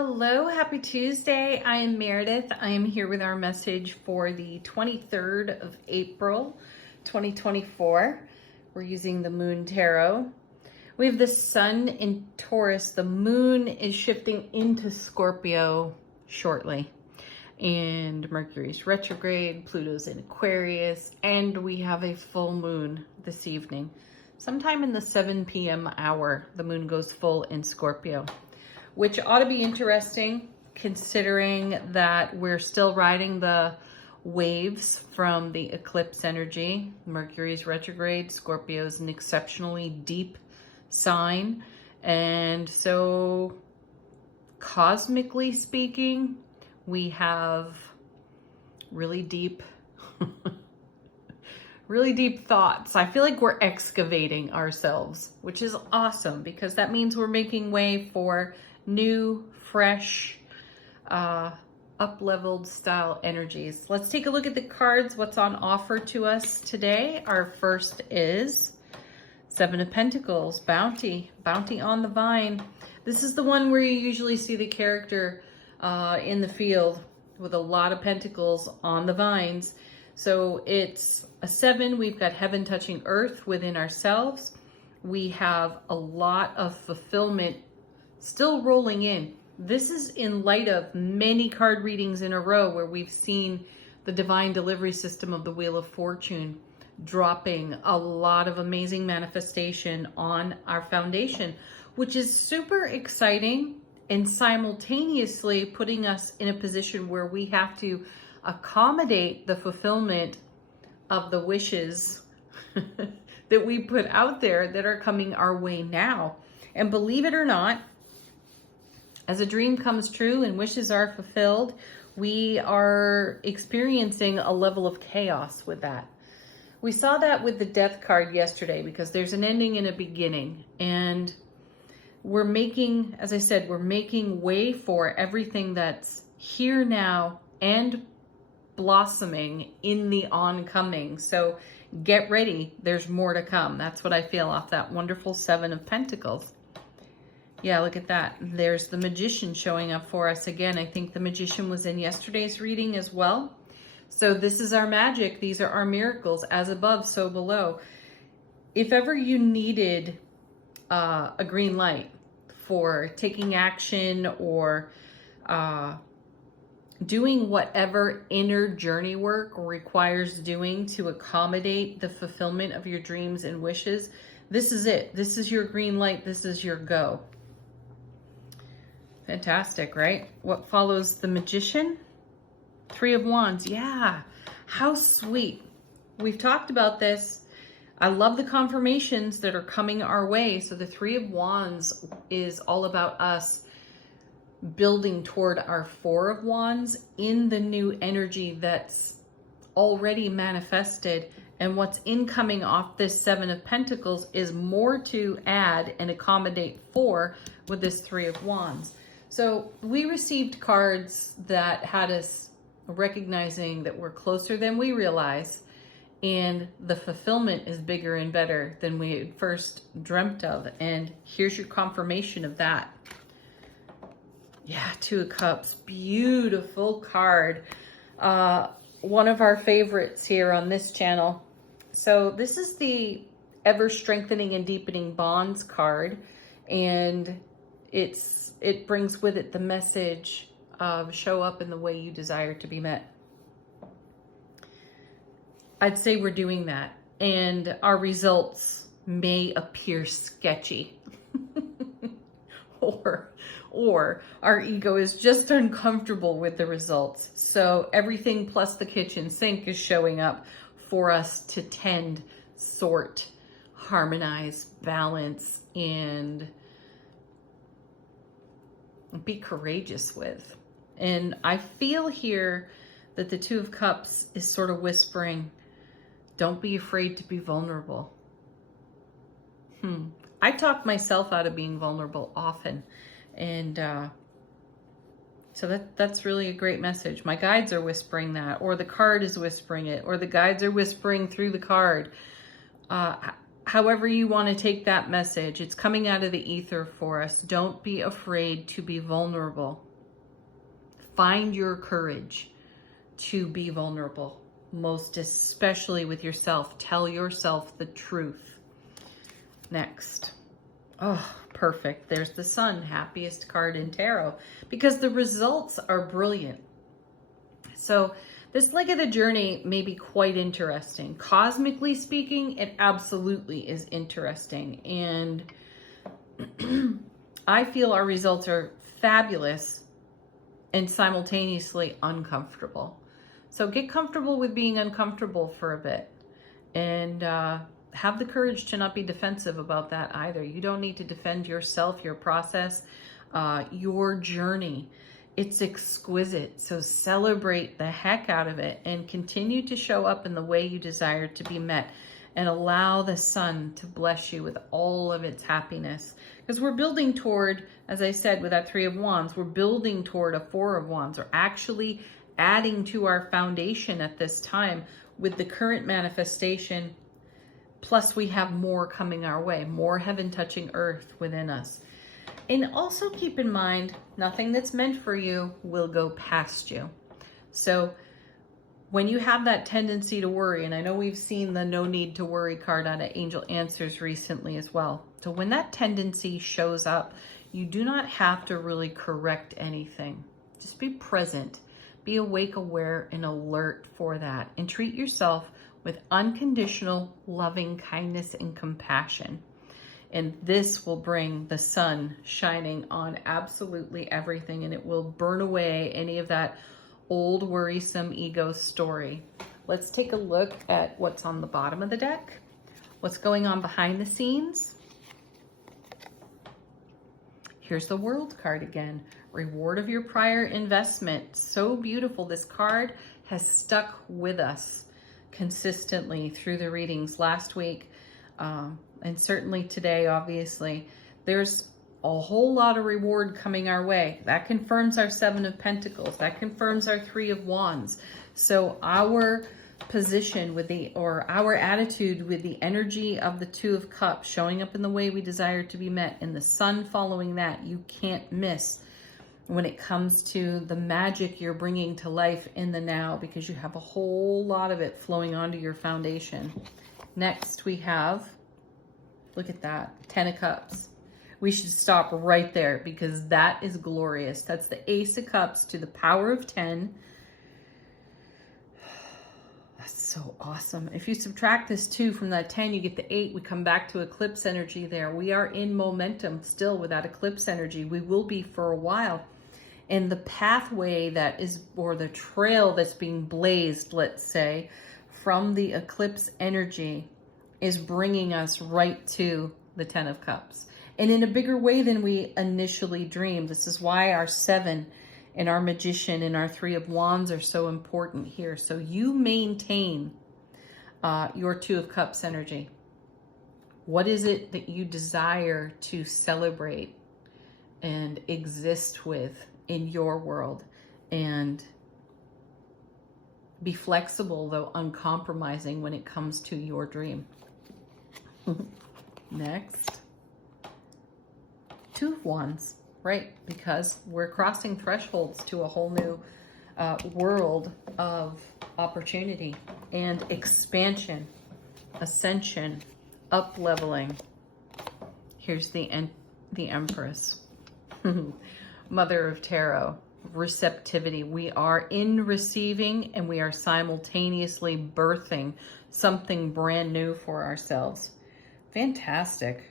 Hello, happy Tuesday. I am Meredith. I am here with our message for the 23rd of April, 2024. We're using the Moon Tarot. We have the Sun in Taurus. The Moon is shifting into Scorpio shortly. And Mercury's retrograde, Pluto's in Aquarius, and we have a full moon this evening. Sometime in the 7 p.m. hour, the moon goes full in Scorpio, which ought to be interesting considering that we're still riding the waves from the eclipse energy. Mercury's retrograde, Scorpio's an exceptionally deep sign. And so cosmically speaking, we have really deep, really deep thoughts. I feel like we're excavating ourselves, which is awesome because that means we're making way for new, fresh, up-leveled style energies. Let's take a look at the cards, what's on offer to us today. Our first is Seven of Pentacles, Bounty on the Vine. This is the one where you usually see the character in the field with a lot of pentacles on the vines. So it's a 7. We've got heaven touching earth within ourselves. We have a lot of fulfillment still rolling in. This is in light of many card readings in a row where we've seen the divine delivery system of the Wheel of Fortune dropping a lot of amazing manifestation on our foundation, which is super exciting and simultaneously putting us in a position where we have to accommodate the fulfillment of the wishes that we put out there that are coming our way now. And believe it or not, as a dream comes true and wishes are fulfilled, we are experiencing a level of chaos with that. We saw that with the Death card yesterday because there's an ending and a beginning. And we're making, as I said, we're making way for everything that's here now and blossoming in the oncoming. So get ready. There's more to come. That's what I feel off that wonderful Seven of Pentacles. Yeah, look at that. There's the Magician showing up for us again. I think the Magician was in yesterday's reading as well. So this is our magic. These are our miracles. As above, so below. If ever you needed a green light for taking action or doing whatever inner journey work requires doing to accommodate the fulfillment of your dreams and wishes, this is it. This is your green light. This is your go. Fantastic, right? What follows the Magician? Three of Wands. Yeah, how sweet. We've talked about this. I love the confirmations that are coming our way. So the Three of Wands is all about us building toward our Four of Wands in the new energy that's already manifested. And what's incoming off this Seven of Pentacles is more to add and accommodate for with this Three of Wands. So we received cards that had us recognizing that we're closer than we realize, and the fulfillment is bigger and better than we had first dreamt of. And here's your confirmation of that. Yeah, Two of Cups, beautiful card. One of our favorites here on this channel. So this is the Ever Strengthening and Deepening Bonds card, and it brings with it the message of show up in the way you desire to be met. I'd say we're doing that, and our results may appear sketchy. or our ego is just uncomfortable with the results. So everything plus the kitchen sink is showing up for us to tend, sort, harmonize, balance, and be courageous with. And I feel here that the Two of Cups is sort of whispering, don't be afraid to be vulnerable. I talk myself out of being vulnerable often. And so that's really a great message. My guides are whispering that, or the card is whispering it, or the guides are whispering through the card. however you want to take that message, it's coming out of the ether for us. Don't be afraid to be vulnerable. find your courage to be vulnerable, most especially with yourself. Tell yourself the truth. Next. Oh, perfect. There's the Sun, happiest card in tarot, because the results are brilliant. So this leg of the journey may be quite interesting. Cosmically speaking, it absolutely is interesting. And I feel our results are fabulous and simultaneously uncomfortable. So get comfortable with being uncomfortable for a bit, and have the courage to not be defensive about that either. You don't need to defend yourself, your process, your journey. It's exquisite. So celebrate the heck out of it and continue to show up in the way you desire to be met, and allow the Sun to bless you with all of its happiness. Because we're building toward, as I said, with that 3 of Wands, we're building toward a 4 of Wands, or actually adding to our foundation at this time with the current manifestation. Plus we have more coming our way, more heaven touching earth within us. And also keep in mind, nothing that's meant for you will go past you. So when you have that tendency to worry, and I know we've seen the no need to worry card out of Angel Answers recently as well. So when that tendency shows up, you do not have to really correct anything. Just be present, be awake, aware, and alert for that. And treat yourself with unconditional loving kindness and compassion. And this will bring the Sun shining on absolutely everything, and it will burn away any of that old worrisome ego story. Let's take a look at what's on the bottom of the deck, what's going on behind the scenes. Here's the World card again. Reward of your prior investment. So beautiful. This card has stuck with us consistently through the readings last week, and certainly today, obviously. There's a whole lot of reward coming our way. That confirms our 7 of Pentacles. That confirms our 3 of Wands. So our position with our attitude with the energy of the 2 of Cups showing up in the way we desire to be met, and the Sun following that, you can't miss when it comes to the magic you're bringing to life in the now, because you have a whole lot of it flowing onto your foundation. Next we have, look at that, 10 of Cups. We should stop right there because that is glorious. That's the Ace of Cups to the power of 10. That's so awesome. If you subtract this 2 from that 10, you get the 8. We come back to eclipse energy there. We are in momentum still with that eclipse energy. We will be for a while. And the pathway that is, or the trail that's being blazed, let's say, from the eclipse energy is bringing us right to the 10 of Cups. And in a bigger way than we initially dreamed. This is why our 7 and our Magician and our 3 of Wands are so important here. So you maintain your 2 of Cups energy. What is it that you desire to celebrate and exist with in your world? And be flexible, though uncompromising, when it comes to your dream. Next. 2 of Wands, right? Because we're crossing thresholds to a whole new world of opportunity and expansion, ascension, up-leveling. Here's the Empress, Mother of Tarot, receptivity. We are in receiving, and we are simultaneously birthing something brand new for ourselves. Fantastic.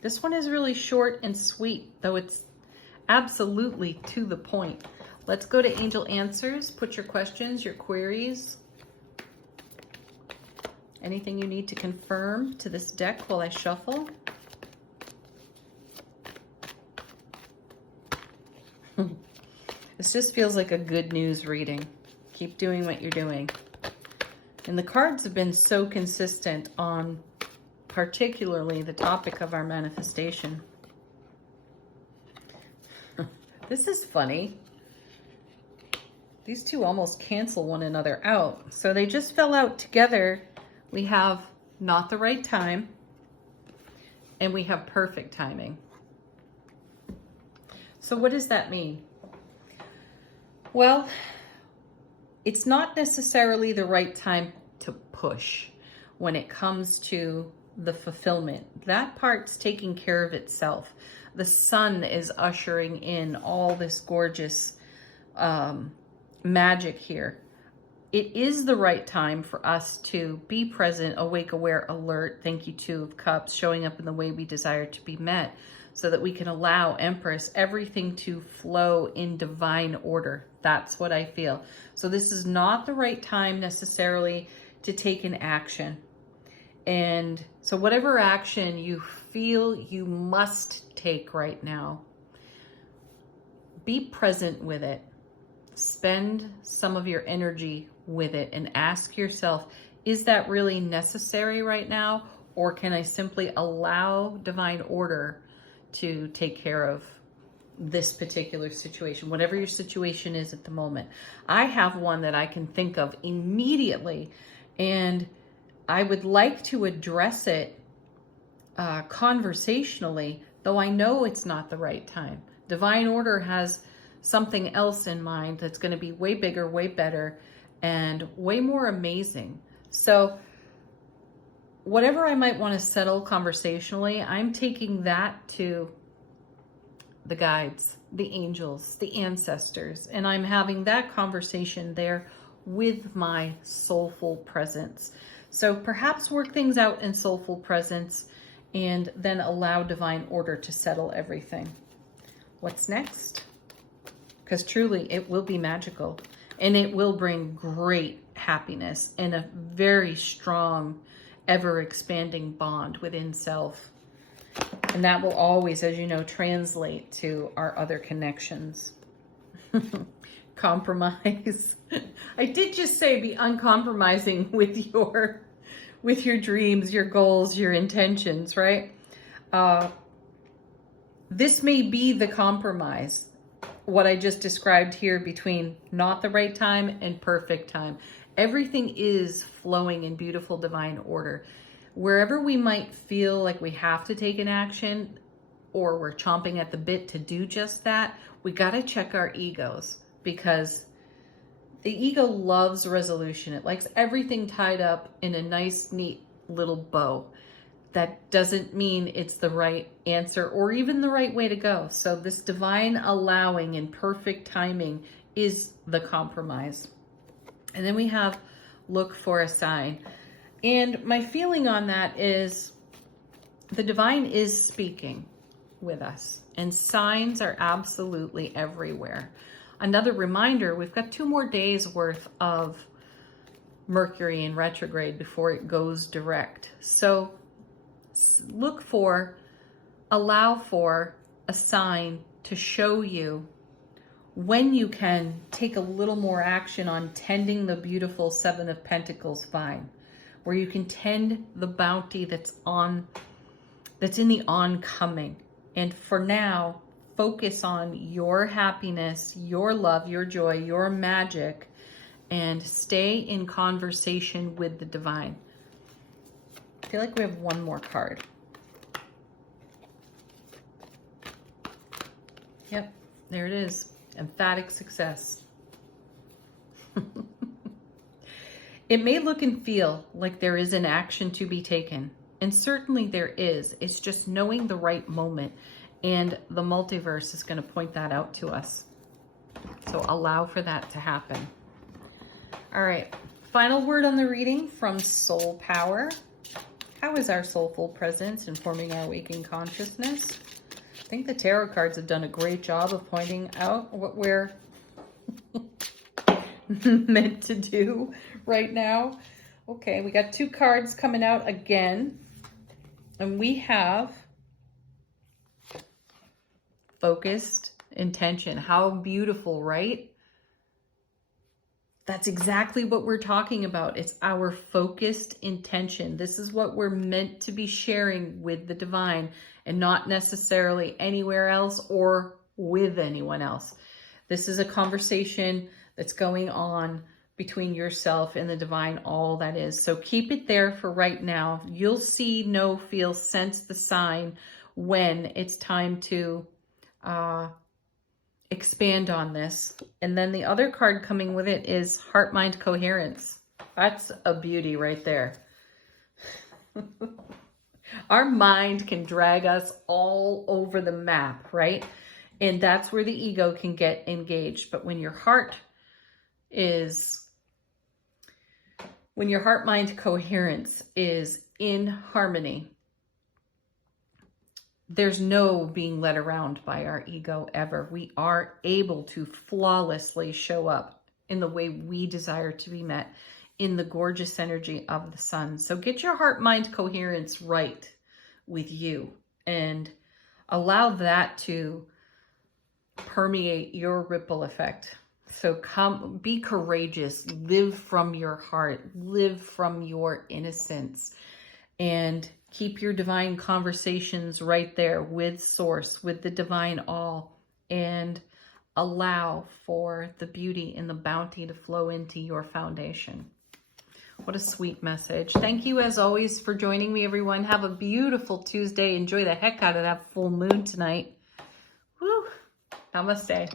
This one is really short and sweet, though it's absolutely to the point. Let's go to Angel Answers. Put your questions, your queries, anything you need to confirm to this deck while I shuffle. This just feels like a good news reading. Keep doing what you're doing. And the cards have been so consistent on particularly the topic of our manifestation. This is funny. These two almost cancel one another out. So they just fell out together. We have not the right time, and we have perfect timing. So what does that mean? Well, it's not necessarily the right time to push when it comes to the fulfillment. That part's taking care of itself. The sun is ushering in all this gorgeous magic here. It is the right time for us to be present, awake, aware, alert. Thank you, Two of Cups, showing up in the way we desire to be met, so that we can allow, Empress, everything to flow in divine order. That's what I feel. So this is not the right time necessarily to take an action. And so whatever action you feel you must take right now, be present with it. Spend some of your energy with it and ask yourself, is that really necessary right now? Or can I simply allow divine order to take care of this particular situation, whatever your situation is at the moment? I have one that I can think of immediately, and I would like to address it conversationally, though I know it's not the right time. Divine order has something else in mind that's going to be way bigger, way better, and way more amazing. So whatever I might want to settle conversationally, I'm taking that to the guides, the angels, the ancestors, and I'm having that conversation there with my soulful presence. So perhaps work things out in soulful presence and then allow divine order to settle everything. What's next? Because truly it will be magical, and it will bring great happiness and a very strong, ever expanding bond within self. And that will always, as you know, translate to our other connections. Compromise. I did just say be uncompromising with your dreams, your goals, your intentions, right? This may be the compromise, what I just described here, between not the right time and perfect time. Everything is flowing in beautiful divine order. Wherever we might feel like we have to take an action, or we're chomping at the bit to do just that, we got to check our egos, because the ego loves resolution. It likes everything tied up in a nice, neat little bow. That doesn't mean it's the right answer or even the right way to go. So this divine allowing and perfect timing is the compromise. And then we have look for a sign. And my feeling on that is the divine is speaking with us, and signs are absolutely everywhere. Another reminder, we've got 2 more days worth of Mercury in retrograde before it goes direct. So look for, allow for a sign to show you when you can take a little more action on tending the beautiful 7 of Pentacles vine, where you can tend the bounty that's in the oncoming. And for now, focus on your happiness, your love, your joy, your magic, and stay in conversation with the divine. I feel like we have one more card. Yep, there it is. Emphatic success. It may look and feel like there is an action to be taken, and certainly there is. It's just knowing the right moment, and the multiverse is going to point that out to us. So allow for that to happen. All right, final word on the reading from Soul Power. How is our soulful presence informing our waking consciousness? I think the tarot cards have done a great job of pointing out what we're meant to do right now. Okay, we got 2 cards coming out again, and we have focused intention. How beautiful, right? That's exactly what we're talking about. It's our focused intention. This is what we're meant to be sharing with the divine, and not necessarily anywhere else or with anyone else. This is a conversation that's going on between yourself and the divine, all that is. So keep it there for right now. You'll see, know, feel, sense the sign when it's time to expand on this. And then the other card coming with it is Heart Mind Coherence. That's a beauty right there. Our mind can drag us all over the map, right? And that's where the ego can get engaged. But when your heart mind coherence is in harmony, there's no being led around by our ego ever. We are able to flawlessly show up in the way we desire to be met, in the gorgeous energy of the sun. So get your heart mind coherence right with you and allow that to permeate your ripple effect. So be courageous, live from your heart, live from your innocence, and keep your divine conversations right there with Source, with the divine all, and allow for the beauty and the bounty to flow into your foundation. What a sweet message. Thank you as always for joining me, everyone. Have a beautiful Tuesday. Enjoy the heck out of that full moon tonight. Woo! Namaste.